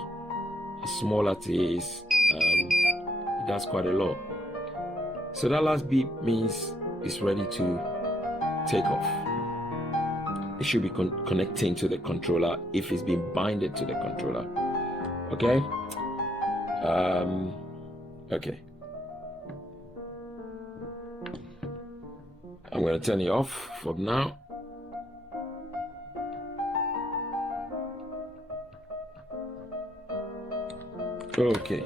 as small as it is, it does quite a lot. So that last beep means it's ready to take off. It should be connecting to the controller if it's been binded to the controller. Okay? Okay. I'm going to turn it off for now. Okay.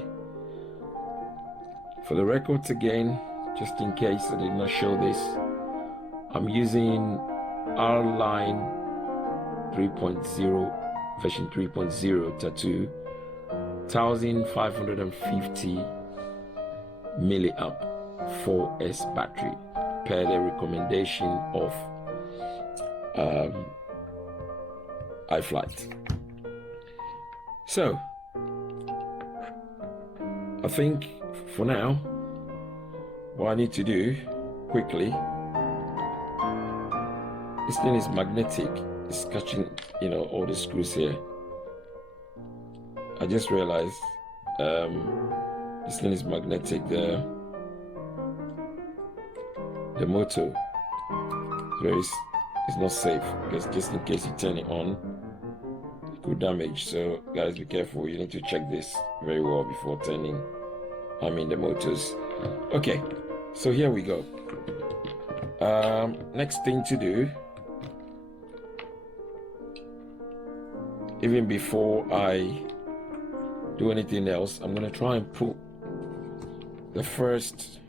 For the records again, just in case I did not show this, I'm using R-Line 3.0, version 3.0 Tattoo, 1550 milliamp 4S battery, per the recommendation of iFlight. So I think for now, what I need to do quickly, this thing is magnetic. It's catching, all the screws here. I just realized this thing is magnetic. The motor is not safe, because just in case you turn it on, it could damage. So guys, be careful. You need to check this very well before turning the motors. Okay, so here we go. Next thing to do, even before I do anything else, I'm gonna try and put the first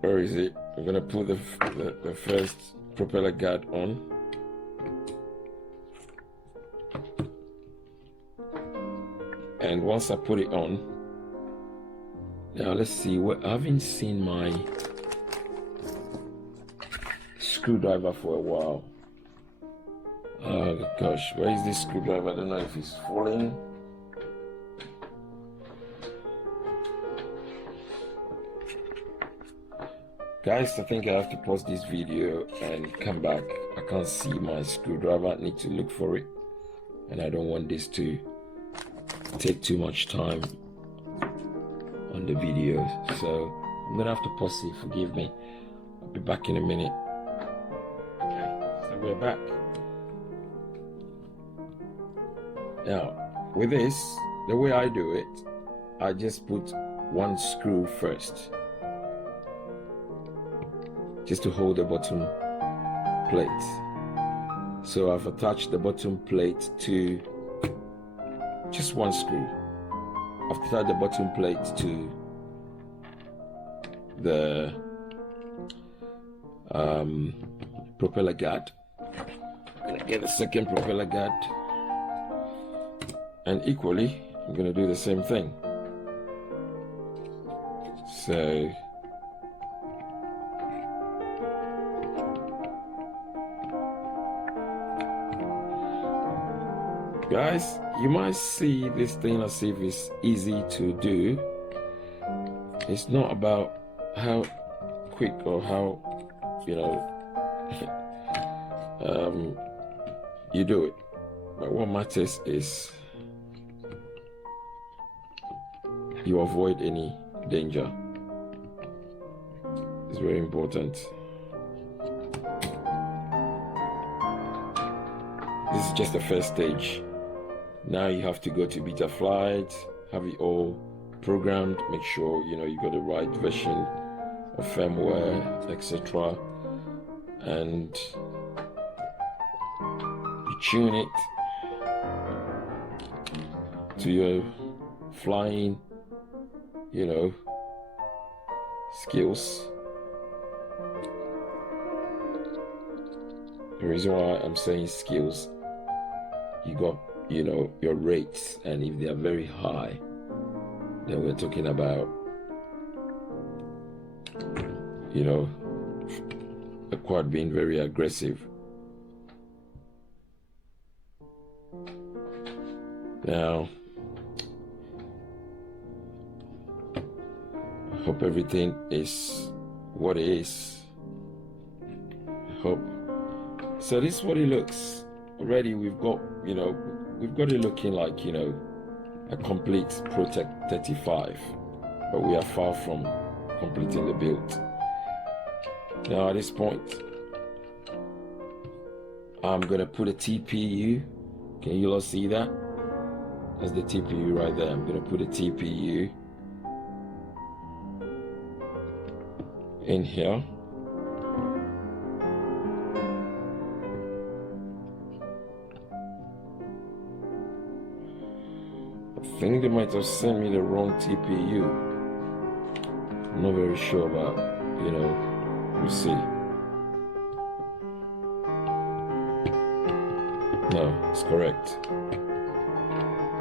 where is it? I'm gonna put the first propeller guard on. And once I put it on, now let's see. I haven't seen my screwdriver for a while. Oh gosh, where is this screwdriver? I don't know if it's falling. Guys, I think I have to pause this video and come back. I can't see my screwdriver. I need to look for it, and I don't want this to take too much time on the video, so I'm gonna have to pause it. Forgive me. I'll be back in a minute. Okay, so we're back. Now, with this, the way I do it, I just put one screw first, just to hold the bottom plate. So I've attached the bottom plate to just one screw. I've attached the bottom plate to the propeller guard. I'm gonna get the second propeller guard, and equally I'm gonna do the same thing. So guys, you might see this thing as if it's easy to do. It's not about how quick or how you do it, but what matters is you avoid any danger. It's very important. This is just the first stage. Now you have to go to beta flight, have it all programmed, make sure you got the right version of firmware, etc., and you tune it to your flying skills. The reason why I'm saying skills, you got your rates, and if they are very high, then we're talking about the quad being very aggressive. Now I hope everything is what it is. I hope so. This is what it looks. Already we've got it looking like a complete Protek 35, but we are far from completing the build. Now at this point, I'm gonna put a TPU. Can you all see that? That's the TPU right there. I'm gonna put a TPU in here. I think they might have sent me the wrong TPU. I'm not very sure, but you know, we'll see. No, it's correct.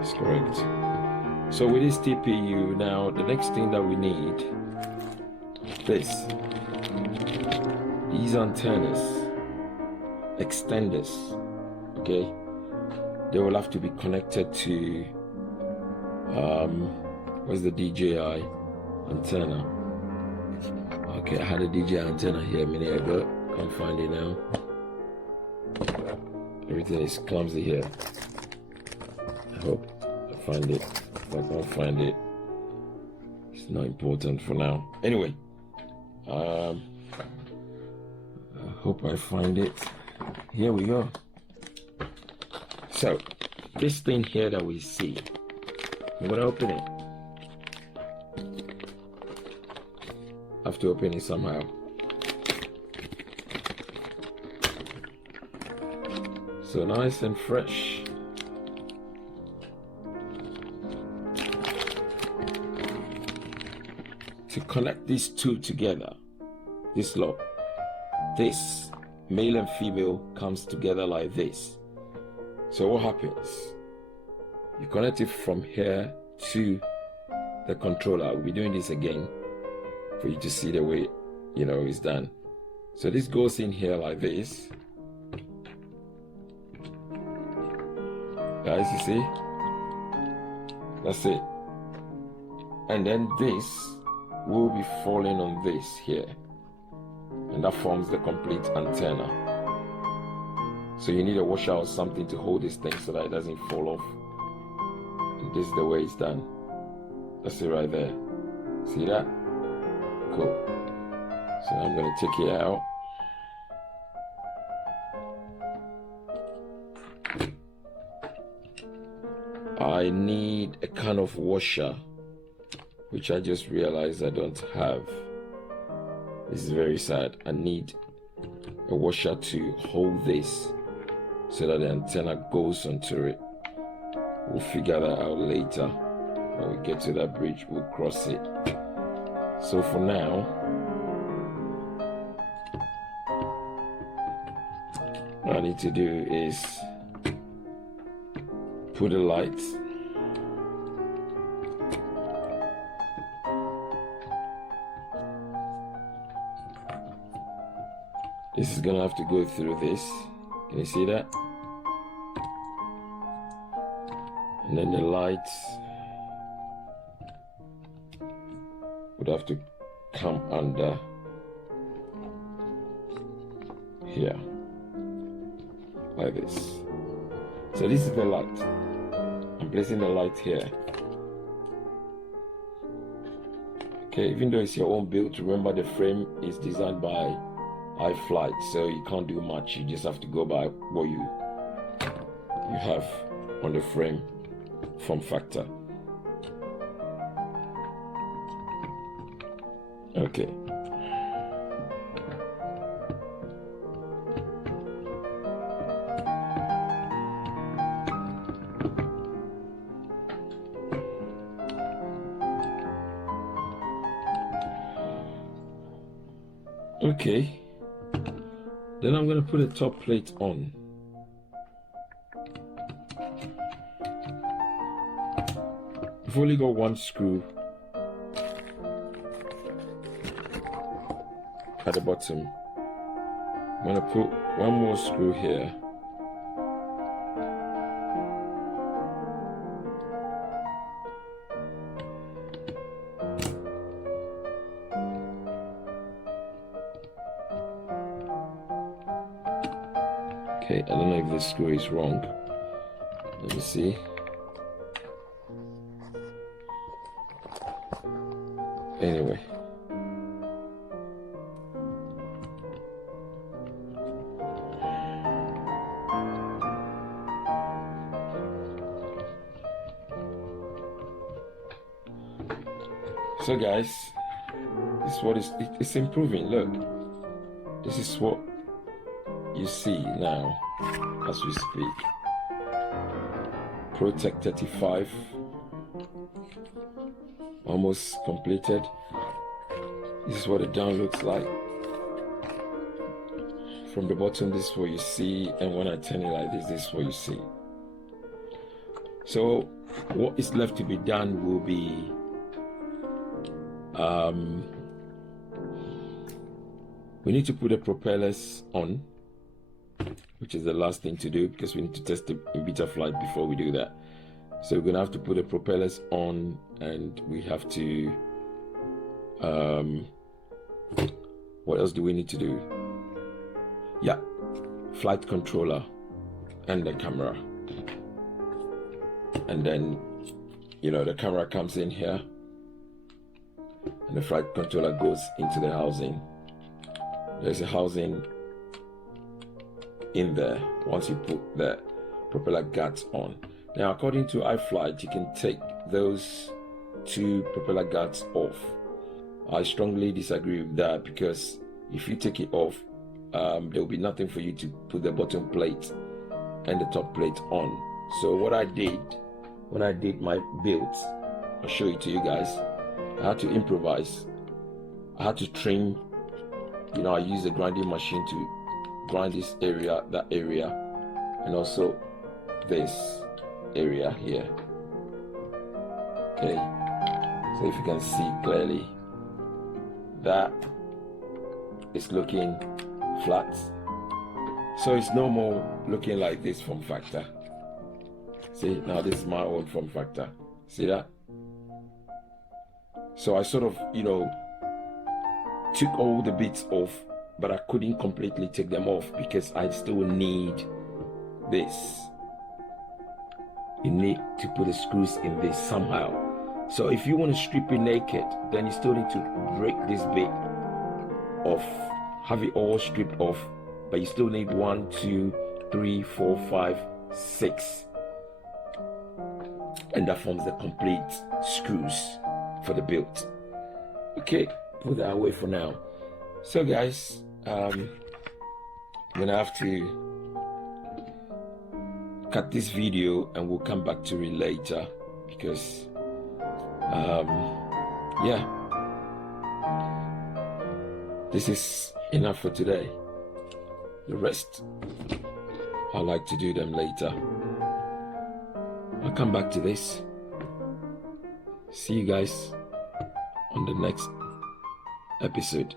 It's correct. So with this TPU, now the next thing that we need, these antennas, extenders, okay, they will have to be connected to where's the DJI antenna? Okay, I had a DJI antenna here a minute ago, can't find it now. Everything is clumsy here. I hope I find it. If I can't find it, it's not important for now. Anyway, I hope I find it. Here we go. So, this thing here that we see, I'm gonna open it. I have to open it somehow. So nice and fresh. To connect these two together, this male and female comes together like this. So what happens? You connect it from here to the controller. I'll be doing this again for you to see the way, you know, it's done. So this goes in here like this. Guys, you see? That's it. And then this will be falling on this here. And that forms the complete antenna. So you need a washer or something to hold this thing so that it doesn't fall off. And this is the way it's done. That's it right there. See that? Cool. So I'm going to take it out. I need a kind of washer, which I just realized I don't have. This is very sad. I need a washer to hold this so that the antenna goes onto it. We'll figure that out later. When we get to that bridge, we'll cross it. So for now, what I need to do is put a light. This is gonna have to go through this. Can you see that? And then the lights would have to come under here, like this. So this is the light. I'm placing the light here. Okay, even though it's your own build, remember the frame is designed by iFlight, so you can't do much. You just have to go by what you have on the frame form factor. Okay. Okay. Then I'm going to put a top plate on. I've only got one screw at the bottom. I'm going to put one more screw here. Okay, I don't know if this screw is wrong. Let me see. Anyway. So guys, this This is what it's improving. Look, this is what you see now as we speak. Protek 35 almost completed. This is what the down looks like. From the bottom, this is what you see, and when I turn it like this is what you see. So what is left to be done will be we need to put the propellers on, which is the last thing to do because we need to test it in beta flight before we do that. So we're gonna have to put the propellers on, and we have to what else do we need to do? Yeah, flight controller and the camera. And then, you know, the camera comes in here and the flight controller goes into the housing. There's a housing in there once you put the propeller guards on. Now, according to iFlight, you can take those two propeller guards off. I strongly disagree with that, because if you take it off, there will be nothing for you to put the bottom plate and the top plate on. So what I did when I did my build, I'll show it to you guys. I had to improvise. I had to trim. You know, I used a grinding machine to grind this area, that area, and also this area here. Okay, so if you can see clearly, that is looking flat. So it's no more looking like this form factor. See, now this is my own form factor. See that? So I sort of, you know, took all the bits off, but I couldn't completely take them off because I still need this. You need to put the screws in this somehow. So if you want to strip it naked, then you still need to break this bit off, have it all stripped off, but you still need 1, 2, 3, 4, 5, 6. And that forms the complete screws for the build. Okay, put that away for now. So guys, I'm gonna have to cut this video and we'll come back to it later, because yeah, this is enough for today. The rest I like to do them later. I'll come back to this. See you guys on the next episode.